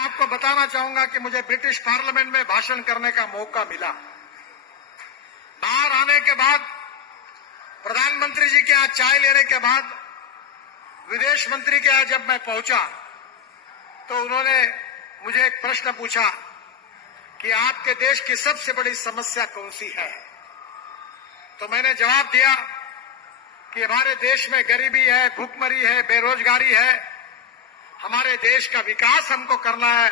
आपको बताना चाहूंगा कि मुझे ब्रिटिश पार्लियामेंट में भाषण करने का मौका मिला। बाहर आने के बाद प्रधानमंत्री जी के यहाँ चाय लेने के बाद विदेश मंत्री के यहाँ जब मैं पहुंचा तो उन्होंने मुझे एक प्रश्न पूछा कि आपके देश की सबसे बड़ी समस्या कौन सी है। तो मैंने जवाब दिया कि हमारे देश में गरीबी है, भूखमरी है, बेरोजगारी है। हमारे देश का विकास हमको करना है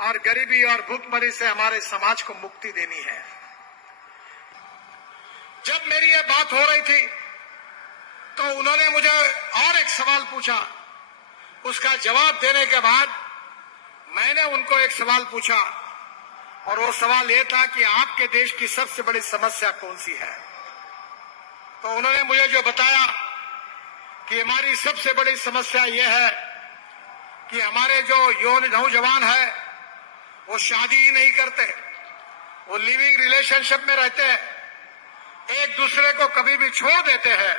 और गरीबी और भूखमरी से हमारे समाज को मुक्ति देनी है। जब मेरी ये बात हो रही थी तो उन्होंने मुझे और एक सवाल पूछा। उसका जवाब देने के बाद मैंने उनको एक सवाल पूछा और वो सवाल ये था कि आपके देश की सबसे बड़ी समस्या कौन सी है। तो उन्होंने मुझे जो बताया कि हमारी सबसे बड़ी समस्या ये है कि हमारे जो नौजवान है वो शादी ही नहीं करते, वो लिविंग रिलेशनशिप में रहते हैं, एक दूसरे को कभी भी छोड़ देते हैं।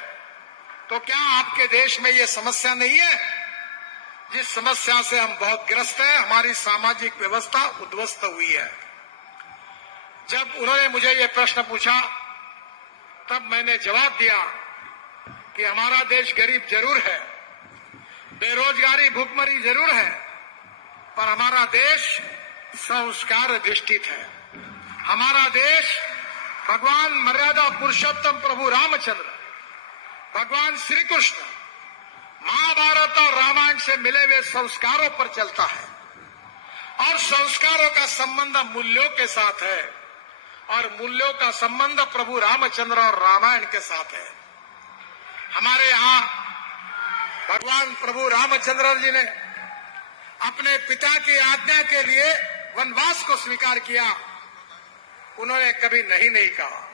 तो क्या आपके देश में ये समस्या नहीं है? जिस समस्या से हम बहुत ग्रस्त हैं, हमारी सामाजिक व्यवस्था उद्ध्वस्त हुई है। जब उन्होंने मुझे ये प्रश्न पूछा तब मैंने जवाब दिया कि हमारा देश गरीब जरूर है, बेरोजगारी भूखमरी जरूर है, पर हमारा देश संस्कार अधिष्ठित है। हमारा देश भगवान मर्यादा पुरुषोत्तम प्रभु रामचंद्र, भगवान श्री कृष्ण, महाभारत और रामायण से मिले हुए संस्कारों पर चलता है और संस्कारों का संबंध मूल्यों के साथ है और मूल्यों का संबंध प्रभु रामचंद्र और रामायण के साथ है। हमारे यहाँ भगवान प्रभु रामचंद्र जी ने अपने पिता की आज्ञा के लिए वनवास को स्वीकार किया। उन्होंने कभी नहीं कहा।